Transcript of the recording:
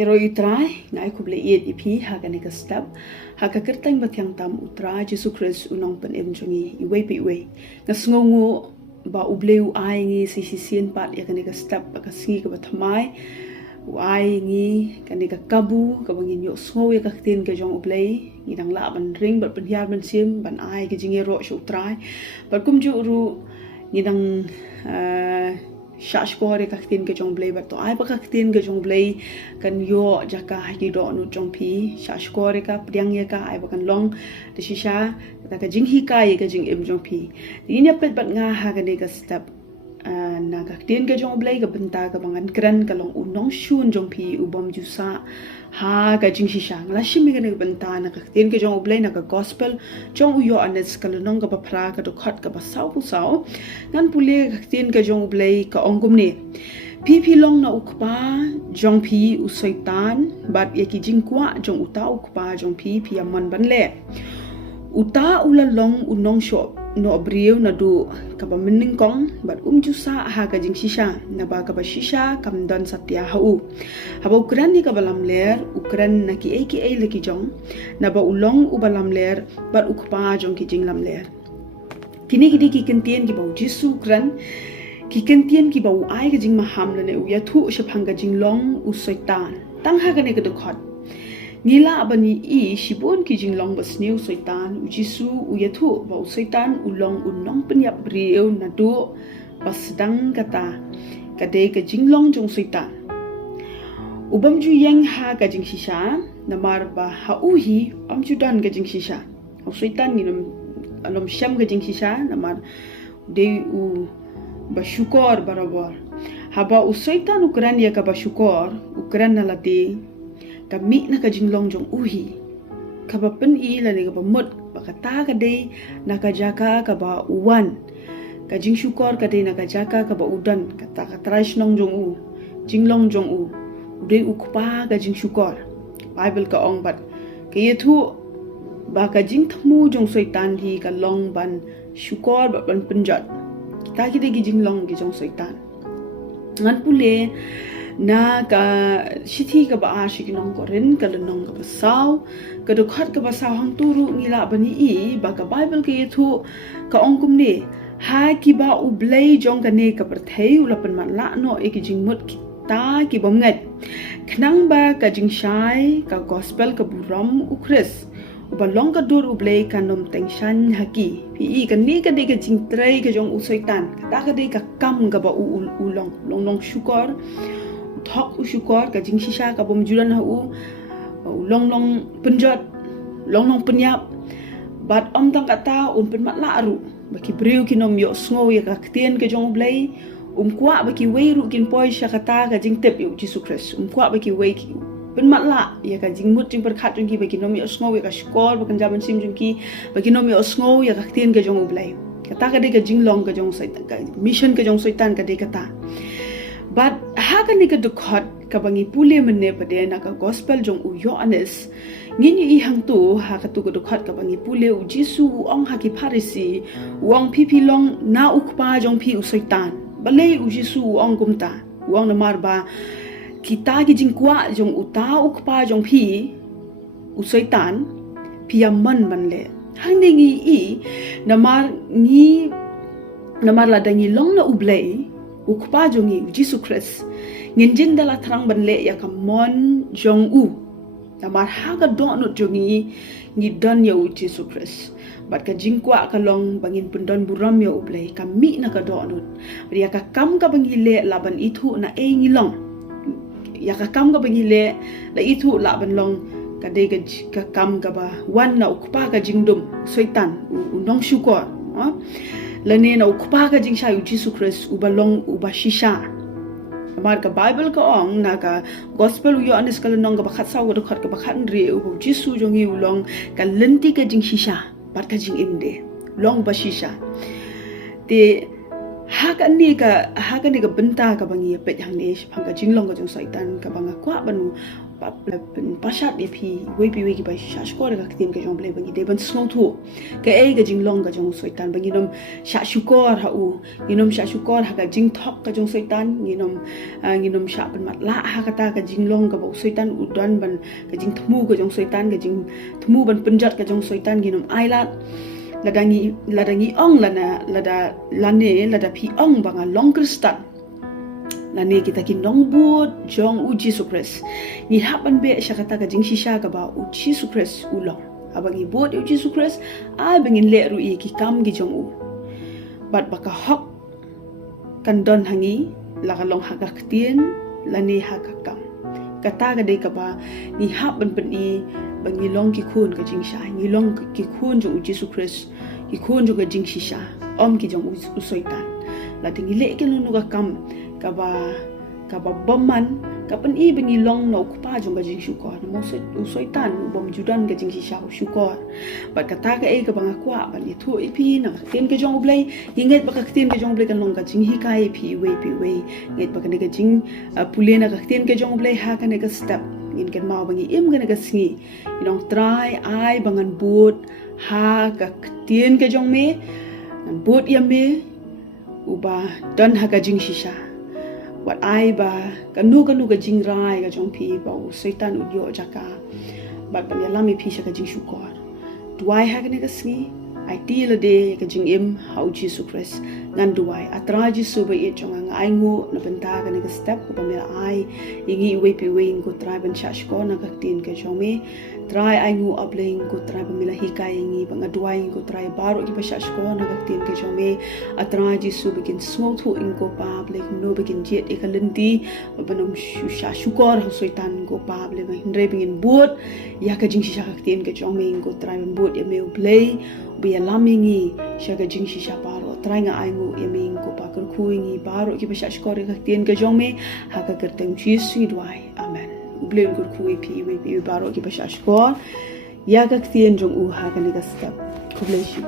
Ero utrai ngai ku ble iet ipi ha ka nika step ha ka kertang batyang tam utra Jesu Christ unong pen emjongi iwe pi we ngasngongu ba ubleu ai ngi sisien pat ya ka nika step ka singi ka bathamai ai ngi ka nika kabu ka bangin yo sngo ya ka tin ka jong ublei ngi dang la ban ring bat penhiar ban sim ban ai ka jingero shu utrai bat kum ju ru ngi dang shashkore ka tin ke jong blei to ai ba ka tin ke jong blei kan yo jaka ki do nu jong pi shashkore ka pdiang ye ka ai ba kan long de shisha ta ka jing hi ka ye ka jing em jong pi ni pet bat nga ha ka ne ka step na ka tin ke jong blei ka benta ka bangan kran ka long u nongshun jong pi u bom ju sa ha ka jingshisha la shimi ka ne benta na ka tin ke jong blei na ka gospel jong u yo anes ka long ka ba phra ka to khat ka ba sau pu sau ngan pule ka tin ke jong blei ka ongkum ne pi long na ukpa jong pi u saitan bat ye ki jingkwa jong uta ukpa jong pi amman ban le uta ula long u nongsho no abriu na du ka ba mening kong bat ju sa ha ka jingshisha na ba ka ba shisha kam don satya hau ha ba ukran ni ka balam ler ukran na ki e le ki jong na ba ulong u balam ler bat ukpa jong ki jinglam ler kini ki kentien ki ba jisu ukran ki kentien ki ba u ai ka jing maham le ne u ya thu shapang ka jinglong u saitan tang ha ka ne ka dokhat nila bani i shibon ki jinglong bas new saitan u jisu u yathu ba saitan ulong unong penyap brieu na do bas dang kata kade ka jinglong jong saitan ubam ju yang ha ka jingshisha namar ba ha uhi am ju dan ka jingshisha u saitan ni alom sham ka jingshisha namar de u ba syukur barabar haba u saitan ukran ya ka ba syukur ukran na lati kami nak jinglong jong uhi kaba pen i la ne kaba mut bakata ka dei naka jaka kaba uwan ka jing syukor ka dei naka jaka kaba udan kata ka trash nong jong u jinglong jong u dei ukpa ka jing syukor bible ka ong bat ke yethu ba ka jing thmu jong saitan hi ka long ban syukor ba ban penjat kita ki jinglong ki jong saitan ngan pule na ka shithi ka ba ashik nong korin ka nong ka basaw ka dokhat ka basaw hang turu ngila bani i ba ka bible ke thu ka ongkum ne ha ki ba u blei jong ka ne ka perthei ulapan man la no e ki jingmut kita ki bom ngat khnang ba ka jingshai ka gospel ka buram u chris u ba long ka dur u blei ka nom tengshan haki pi i ka ne ka de ka jingtrei ka jong u saitan ka de ka kam ka ba u long long syukor thok u syukor ka jingshisha ka bom juran ha u long penjot long penyap bat om tang kata pen mat la ru baki breu ki nom yo sngo ya ka ktien ke jong blei kwa baki wei ru kin poi sha kata ka jing tep yu Jesus Christ kwa baki wei ki pen mat la ya ka jing mut jing perkhat jong ki baki nom yo sngo ya ka skor bakan jaban sim jong ki baki nom yo sngo ya ka ktien ke jong blei kata ka de ka jing long ka jong saitan ka mission ka jong saitan ka de kata but ha ka ni ka dokhat ka bangi pule menne pade na ka gospel jong u yo anes ngini i hang tu ha ka tu ka dokhat ka bangi pule u jisu u ong ha ki pharisi u ong pipi long na ukpa jong pi u saitan bale u jisu u ong gumta u ong na mar ba kita ki jingkwa jong uta ukpa jong pi u saitan piamman banle hang ngi i namar la dangi long na ublei ukpa jongi Jesus Christ nginjin dala thrang banle ya kamon jong u namar haga don not jongi ni don ya Jesus Christ bat ka jingkwa ka long bangin pundon buram ya ublei kami na ka don not ya ka kam ka bangile laban itu na e ngilong ya ka kam ka bangile la itu laban long ka de ka kam ka ba wan na ukpa ka jingdum saitan u nong syukor lane na ukpa ka jingsha yu Jesus Christ ubalong ubashisha amar ka bible ka ong na ka gospel yu anis ka nong ka bakhat saw ka dokhat ka bakhat re u jisu jong yu long ka lenti ka jingshisha bat ka jing imde long bashisha te ha ka ni ka benta ka bangi pet hang ne phang ka jinglong ka jong saitan ka banga kwa banu pashat ye phi we ki ba sha shkor ka ktim ke jong blei bangi de ban snow thu ke e ga jing long ka jong soitan bangi nom sha shukor ha u nginom sha shukor ha ka jing thok ka jong soitan nginom sha ban mat la ha ka ta ka jing long ka bo soitan udan ban ka jing thmu ka jong soitan ka jing thmu ban penjat ka jong soitan nginom ailat ladangi ong lada phi ong banga long kristan lane kita ki nong bot jong u Jesus Christ ni hapan be syakata ka jingshisha ka ba u Jesus Christ ulong abangi bot u Jesus Christ a bengin le ru i ki kam gi jong u bat baka hok kan don hangi la ka long haka ktien lane haka kam kata ka de ka ba ni hapan pen i bangi long ki khun ka jingsha ni long ki khun jong u Jesus Christ ki khun jong ka jingshisha om ki jong u soitan la tingi le ke nu ka kam kaba bomman kapan i bengi long no kupa jong ga jing shukor mo soitan bom judan ga jing shisha shukor ba kata ka e ka banga kwa ban i thu i pi na tem ke jong blai inget ba ka tem ke jong blai kan long ga jing hi kai pi we nget ba ka ne ga jing pulena ka tem ke jong blai ha ka ne ga step in kan mau bangi im ga ne ga singi inong try ai bangan boot ha ka tem ke jong me nan boot ya me uba dan ha ga jing shisha wat ai ba kanu ga jing rai ga jong pi ba soitan udyo jaka ba ban ya lami pi sha ga jing shukor duai ha ga ne ga singi ai ti la de ga jing im how Jesus Christ ngan duai atra jisu ba e jong ang ai ngu na benta ga ne ga step ko ba me ai ingi we pi we ko try ban sha shko na ga tin ke jong me try ai ngu abling ko try ba mila hikai ingi ba ngaduai ko try baro ki ba sha shko na ga tin ke jong me atra jisu begin small thu in ko pa ble no begin jet e kalenti ba nom sha shukor ho soitan ko pa ble ba hindre begin bot ya ka jing sha ka tin ke jong me ko try ban bot e me play bi lamingi sha ga jing sha baro try nga ai ngu e me ko pa kar khuingi baro ki ba sha shkor ka tin ke jong me ha ka kerteng jisu duai amen blin kur khui pi we baro ki ba sha shkor ya ka tin jong u ha ka ni ga step ko ble shi